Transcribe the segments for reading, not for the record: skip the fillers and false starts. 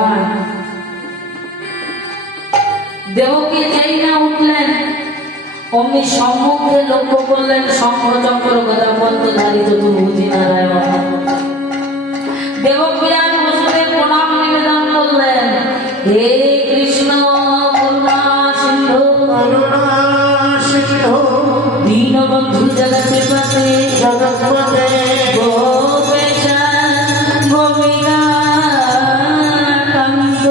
ভগবান দেবকী যেই না উঠলেন অমনি সম্মুখে লক্ষ্য করলেন শঙ্খ চক্র গদা পদ্মধারী চতুর্ভুজী নারায়ণ। দেবকী আর বসুদেব প্রণাম নিবেদন করলেন, হে কৃষ্ণ করুণা সিন্ধু দীনবন্ধু জগৎপতে গোপেশা গোপিকা কান্ত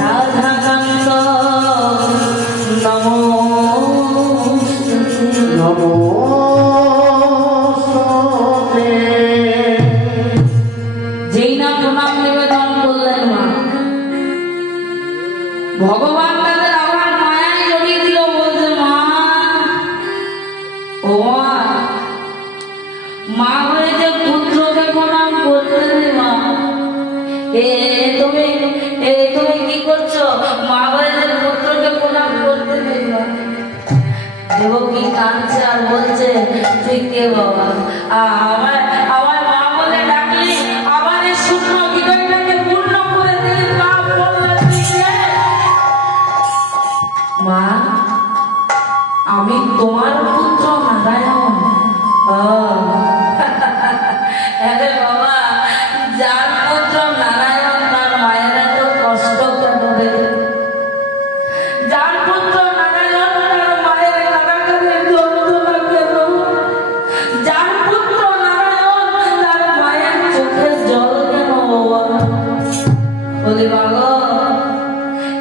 রাধাকান্ত নমো যেই না প্রণাম নিবেদন করলেন মা ভগবান তাদের আবার মায়ায় জড়িয়ে দিল, বলছে মা ও মা হয়ে যে পুত্রকে প্রণাম করতে নেই মা, তুমি কি করছো? মা হয়ে যে পুত্রকে প্রণাম করতে নেই মা। দেবকী কাঁদছে আর বলছে, তুই কে বাবা? আমার আমার মা বলে ডাকলি, আমার এই শূন্য হৃদয়টাকে পূর্ণ করে দিলি, পাপ বললে তুই কে? মা আমি তোমার পুত্র নারায়ণ। আরে বাবা, যার পুত্র নারায়ণ তার মায়ের এত কষ্ট কেন রে? যার পুত্র নারায়ণ তার মায়ের কারাগারে যন্ত্রণা কেন? যার পুত্র নারায়ণ তার মায়ের চোখে জল কেন বাবা? বলি বাবা,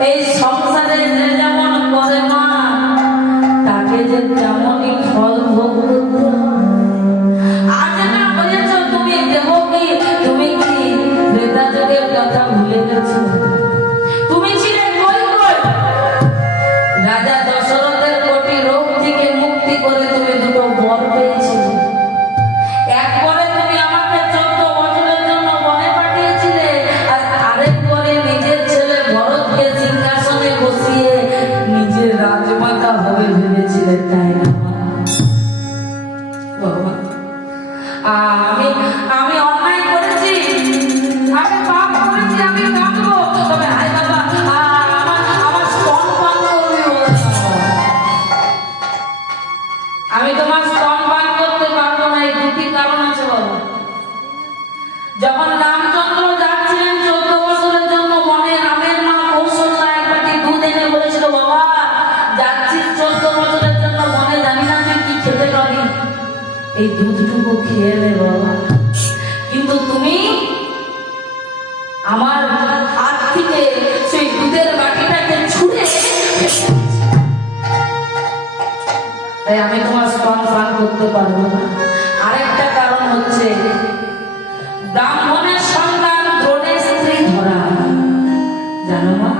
এই সংসারে যে যেমন করে মা তাকে যে তেমনই ফল ভোগ করতে হয়। আজ না বলেছ তুমি দেবকী, তুমি কি ত্রেতা যুগের কথা ভুলে গেছো? তুমি ছিলে কই রাজা দশরথের কোটি রোগ থেকে মুক্তি করে তুমি দুটো বর পেয়েছিলে। এক বরে তুমি আমাকে 14 বছরের জন্য বনে পাঠিয়েছিলে, আর আরেক বরে নিজের ছেলে ভরতকে সিংহাসনে বসিয়ে নিজের রাজমাতা হবে ভেবেছিলে, তাই না? আমি অন্যায় করেছি, আমি পাপ করেছি, আমি কাঁদবো, তবে হায় বাবা আমার স্তন পান করবি। আমি তোমার স্তন পান করতে পারবো না, এই দুটি কারণ আছে বাবা। যখন রামচন্দ্র যাচ্ছিলেন 14 বছরের জন্য বনে, রামের মা কৌশল্যা এক বাটি দুধ এনে বলেছিল, বাবা যাচ্ছিস 14 বছরের জন্য বনে, জানি না তুই কি খেতে পাবি, এই দুধটুকু খেয়ে নে বাবা। কিন্তু তুমি আমার হাত থেকে সেই দুধের বাটিটাকে ছুঁড়ে, তাই আমি তোমার স্তন পান করতে পারবো না। আরেকটা কারণ হচ্ছে ব্রাহ্মণের সন্তান দ্রোণের স্ত্রী ধরা, জানো মা?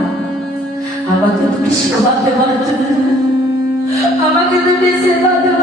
আমাকে তুমি সেবা দেওয়ার জন্য, আমাকে তুমি সেবা দেওয়ার